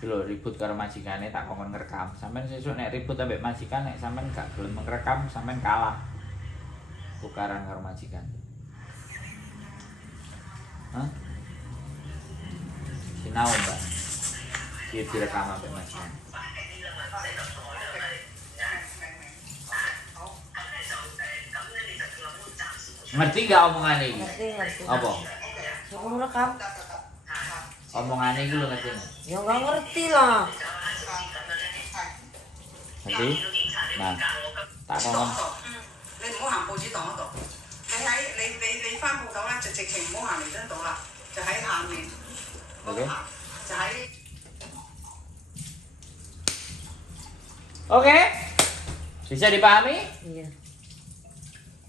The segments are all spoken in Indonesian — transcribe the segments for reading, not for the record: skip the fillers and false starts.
Lho ribut karo majikane tak kongkon ngerekam. Sampeyan sesuk nek ribut ambek majikan nek sampeyan gak gelem ngerekam sampeyan kalah. Tukaran karo majikan. Hah? Sinau, Mbak. Dia direkam ambek majikan. Ngerti gak omongan ini? Ngerti. Apa? Suruh rekam. Omongan ini lu ngerti gak? Ya nggak ngerti lah. Ngerti? Nah, tak ngomong. 你唔好行報紙檔嗰度，你翻鋪頭咧就直情唔好行彌敦道啦，就喺下面嗰度行，就喺。Oke. Bisa dipahami? Iya.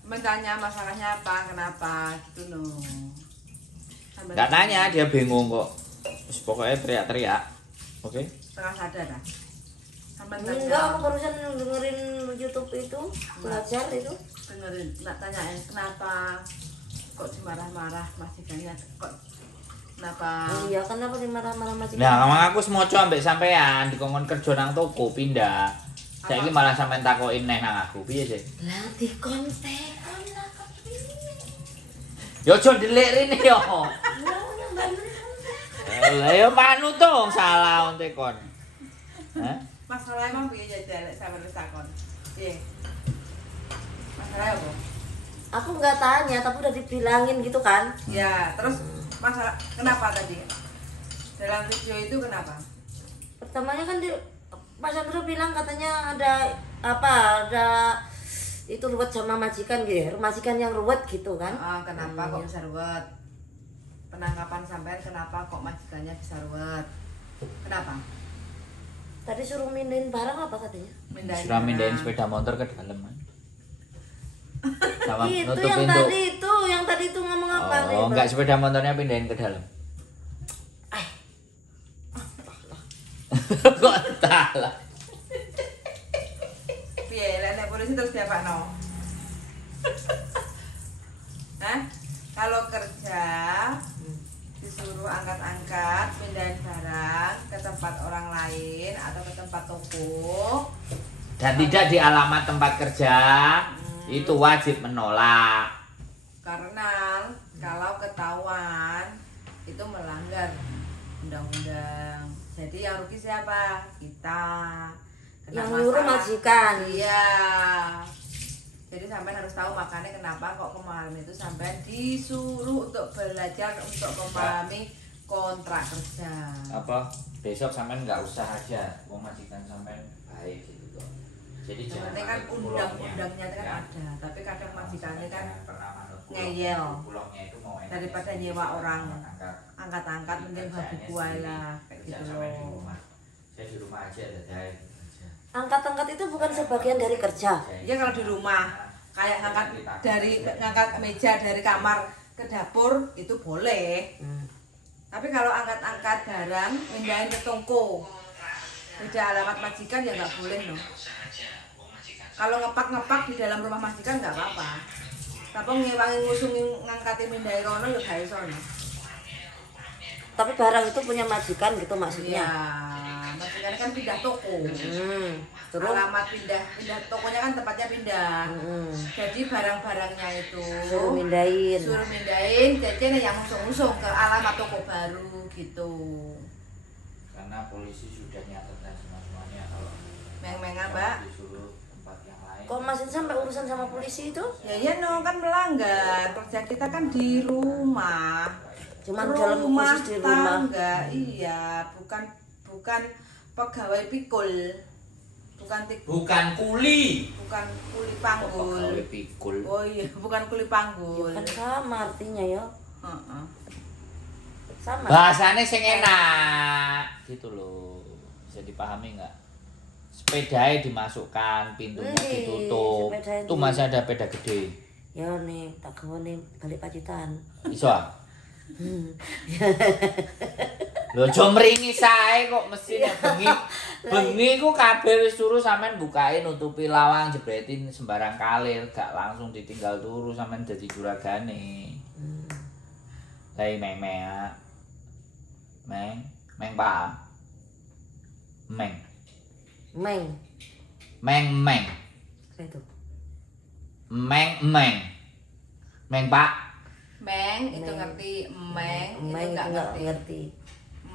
Bertanya masalahnya apa, kenapa gitu loh. Gak nanya, dia bingung kok. Pokoknya teriak-teriak. Oke. Setengah sadar kan? Sampai Enggak, aku barusan dengerin YouTube itu, belajar itu. dengerin, nggak tanyain kenapa kok dimarah-marah majikannya, kok kenapa? Iya, kenapa dimarah-marah majikan? Nah, ngomong aku semoco ambek sampean dikongkon kerja nang toko pindah. Saiki malah sampean takokin neh nang aku. Piye sih? Lah dikontek ana Yo aja ndelik rene yo. Lah yo manut to wong salah onte kon. Hah? Masalah emang piye jajal sampe takon. Piye? Masalah apa? Aku nggak tanya, tapi udah dibilangin gitu kan. Ya, terus masalah kenapa tadi? Dalam video itu kenapa? Pertamanya kan Mas Andro bilang katanya ada apa? Ada itu ruwet sama majikan gitu ya, majikan yang ruwet gitu kan. Kenapa kok bisa ruwet? Penangkapan sampean kenapa kok majikannya bisa ruwet? Kenapa? Tadi suruh mindahin barang apa katanya? Sudah mindahin sepeda motor ke dalam. Sama Itu nutup yang pintu. tadi itu ngomong apa? Oh, enggak sepeda motornya pindahin ke dalam. Kok entah lah. Piye, lek polisi terus diapakno? Hah? Kalau kerja disuruh angkat-angkat, pindahin barang ke tempat orang lain atau ke tempat toko Dan tidak di alamat tempat kerja, itu wajib menolak. karena kalau ketahuan itu melanggar undang-undang. Jadi yang rugi siapa? Kita. Kena Yang nyuruh masalah. majikan. Iya. Jadi sampean harus tahu makanya kenapa kok kemarin itu sampean disuruh untuk belajar untuk memahami kontrak kerja. Apa? Besok sampean nggak usah aja, wong majikan sampean baik gitu kok. Jadi jangan Sebenarnya kan pakai pulongnya. undang-undangnya kan Ya. ada, tapi kadang majikannya kan Pernah manut ngeyel. pulongnya itu mau enak. Daripada nyewa orang Angkat. angkat-angkat mending babi Kerjaannya buai sendiri. lah kayak Kerja gitu sampean di loh. rumah. Saya di rumah aja ada kerja. Angkat-angkat itu bukan sebagian dari kerja. Ya kalau di rumah kayak ngangkat meja dari kamar ke dapur itu boleh. Tapi kalau angkat-angkat barang pindahin ke toko beda alamat majikan ya nggak boleh loh. Kalau ngepak-ngepak di dalam rumah majikan nggak apa-apa. Tapi ngewangi ngusungin ngangkatin pindahin rono ya gak iso no. Tapi barang itu punya majikan gitu Iya, maksudnya. majikan kan pindah toko. Terus Alamat pindah tokonya kan tempatnya pindah. Jadi barang-barangnya itu suruh mindahin. jadi yang ngusung-ngusung ke alamat toko baru gitu. Karena polisi sudah nyatetkan semuanya kalau Meng-mengan Mbak. disuruh tempat yang lain. Kok masih sampai urusan sama polisi itu? Ya iya no kan melanggar. Kerja kita kan di rumah. Cuman dalam rumah khusus di rumah. tangga. Iya, bukan pegawai pikul. Bukan kuli. Bukan kuli panggul. Pegawai pikul. Oh iya, bukan kuli panggul. Kan sama artinya ya. Heeh. Sama. Bahasanya sing enak gitu loh. Bisa dipahami nggak? Sepedanya dimasukkan, pintunya Wih, ditutup. sepeda Itu di- masih ada sepeda gede. Ya nih, tak gawe nih balik Pacitan. Iso ah? Lho aja mringi sae kok mesti nek bengi. Bengi ku kabeh wis turu sampean bukain nutupi lawang jebretin sembarang kalir, gak langsung ditinggal turu sampean dadi juragane. Lah meng paham. Meng. Meng. Meng. Apa itu? Meng. Meng Pak. Meng itu ngerti, meng itu Meng enggak enggak ngerti. ngerti.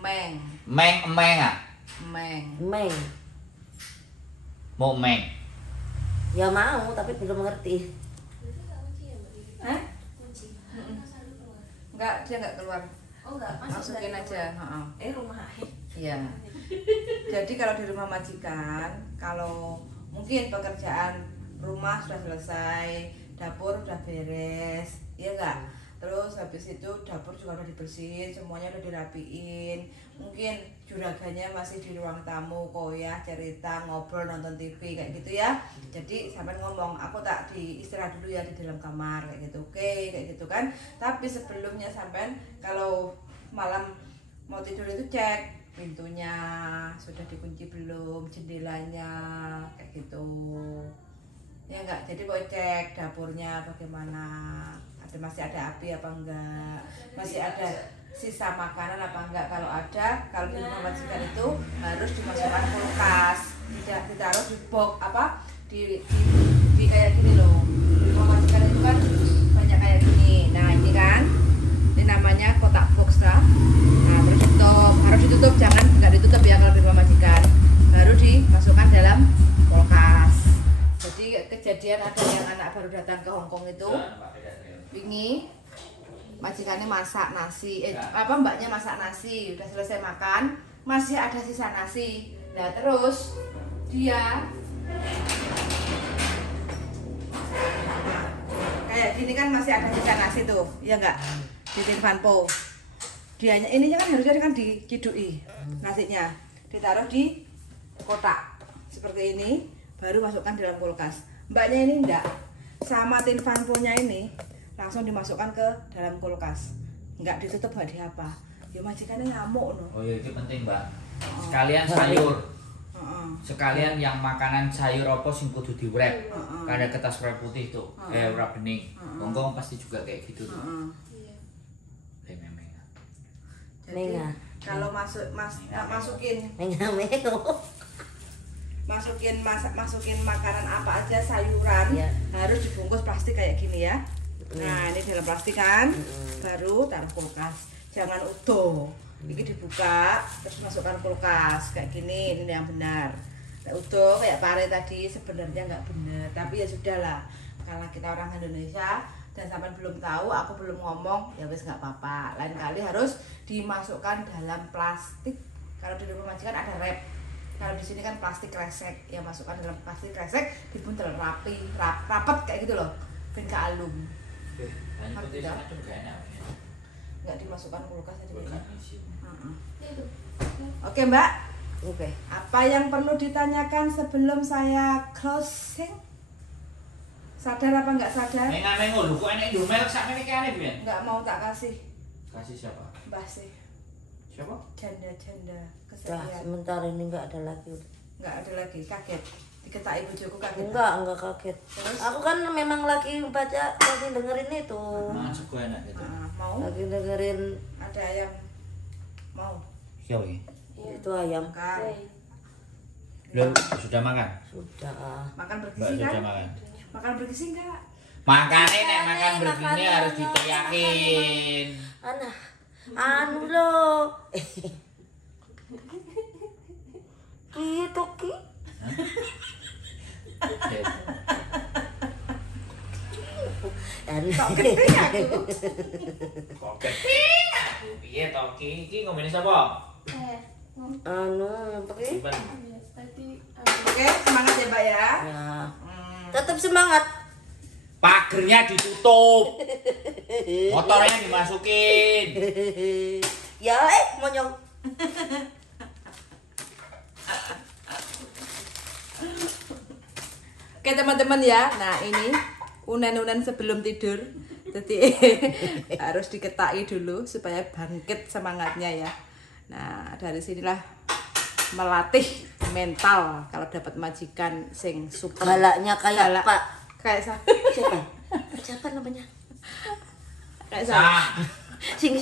Meng. Meng ah. Meng. Meng. Mau meng. Ya mau tapi belum mengerti. Hah? Enggak, dia enggak keluar. Oh enggak, Masukin aja, heeh. Rumah. Iya. Jadi kalau di rumah majikan, kalau mungkin pekerjaan rumah sudah selesai, dapur udah beres, ya enggak? Terus habis itu dapur juga udah dibersihin, semuanya udah dirapiin. Mungkin juraganya masih di ruang tamu, koyah, cerita, ngobrol, nonton TV kayak gitu ya. Jadi sampai ngomong, aku tak di istirahat dulu ya di dalam kamar kayak gitu. Oke, kayak gitu kan. Tapi sebelumnya sampai kalau malam mau tidur itu cek pintunya sudah dikunci belum, jendelanya kayak gitu. Ya enggak, jadi mau cek dapurnya bagaimana, masih ada api apa enggak, masih ada sisa makanan apa enggak. Kalau ada, kalau di rumah majikan itu harus dimasukkan kulkas, tidak ditaruh di box apa di kayak gini loh. Rumah majikan itu kan banyak kayak gini. Nah ini kan, ini namanya kotak box lah. Nah terus harus ditutup, jangan enggak ditutup ya kalau di rumah majikan, baru dimasukkan dalam kulkas. Jadi kejadian ada yang anak baru datang ke Hongkong itu, wingi majikannya masak nasi, mbaknya masak nasi, udah selesai makan, masih ada sisa nasi. Nah terus dia kayak gini kan masih ada sisa nasi tuh, ya enggak? Di tin fanpo. Dianya ininya kan harusnya kan dicidui nasinya, ditaruh di kotak seperti ini, baru masukkan dalam kulkas. Mbaknya ini enggak, sama tin fanpo-nya ini langsung dimasukkan ke dalam kulkas, enggak ditutup, enggak diapa. Ya majikannya ngamuk no. Oh iya itu penting Mbak. Sekalian sayur. Sekalian yang makanan sayur apa sing kudu diwrap. Ada kertas wrap putih tuh, wrap bening. Hongkong pasti juga kayak gitu tuh. Menga. Kalau masukin Menga. masukin makanan apa aja, sayuran ya, harus dibungkus plastik kayak gini ya. Nah ini dalam plastik kan, baru taruh kulkas, jangan utuh. Ini dibuka terus masukkan kulkas kayak gini, ini yang benar. Nah, utuh kayak pare tadi sebenarnya nggak benar, tapi ya sudahlah, karena kita orang Indonesia dan sampai belum tahu, aku belum ngomong, ya wes nggak apa-apa. Lain kali harus dimasukkan dalam plastik. Kalau di rumah majikan ada wrap, kalau di sini kan plastik kresek, ya masukkan dalam plastik kresek, dibuntel rapi, rapet kayak gitu loh, ben ke alum. Nggak dimasukkan kulkas aja. Oke Mbak. Oke. Apa yang perlu ditanyakan sebelum saya closing? Sadar apa nggak sadar? Mengo lho, kok enek yo merek sak meniki aneh pian? Nggak mau tak kasih. Kasih siapa? Mbah sih. Siapa? Janda-janda Nah, kesedihan. sementara ini enggak ada lagi. Nggak ada lagi, kaget. Diketaki bojoku kaget. Enggak kaget. Terus? Aku kan memang lagi baca, lagi dengerin itu. Nah, sego enak gitu. Mau? Lagi dengerin Ada ayam. Mau? Siapa iki? itu ayam. Makan. Belum sudah makan? Sudah. Makan Mbak bergizi sudah kan? makan. Makan bergizi enggak? Makane nek makan begini Makanya harus banyak. diteyakin. Anu lo. Gitu ki. Kok gede aku? Kok keting aku piye to ki? Iki ngomongin sapa? Anu pergi. Simpen. Oke, semangat ya Mbak ya. Ya. Tetap semangat. Pagernya ditutup. Motornya dimasukin. Ya monyong. Oke teman-teman ya, nah ini unen-unen sebelum tidur, jadi harus diketaki dulu supaya bangkit semangatnya ya. Nah dari sinilah melatih mental kalau dapat majikan sing super. Galaknya kayak Galak. Pak. Kayak Siapa? Siapa namanya? kayak saya. Sing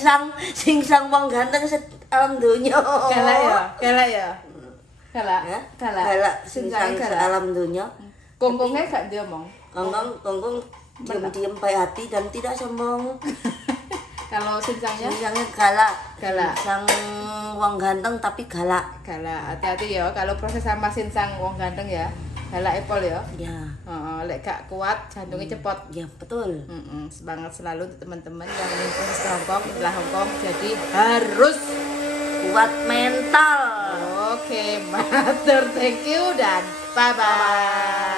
sang wong ganteng alam donya. Galak ya, galak ya. Galak. Ya, Galak. galak Sincang sincang galak. alam dunia. Kongkongnya gak diomong. Kongkong diam-diam baik hati dan tidak sombong. Kalau sincangnya Sincangnya galak. Galak. Sincang wong ganteng tapi galak. galak. Hati-hati ya kalau proses sama sincang wong ganteng ya. Galak epol ya. Ya, Heeh, lek gak kuat jantungnya cepot. ya betul. Semangat selalu untuk teman-teman yang ingin proses ke Hongkong, setelah Hongkong jadi harus Kuat mental. oke, matur, thank you dan bye bye.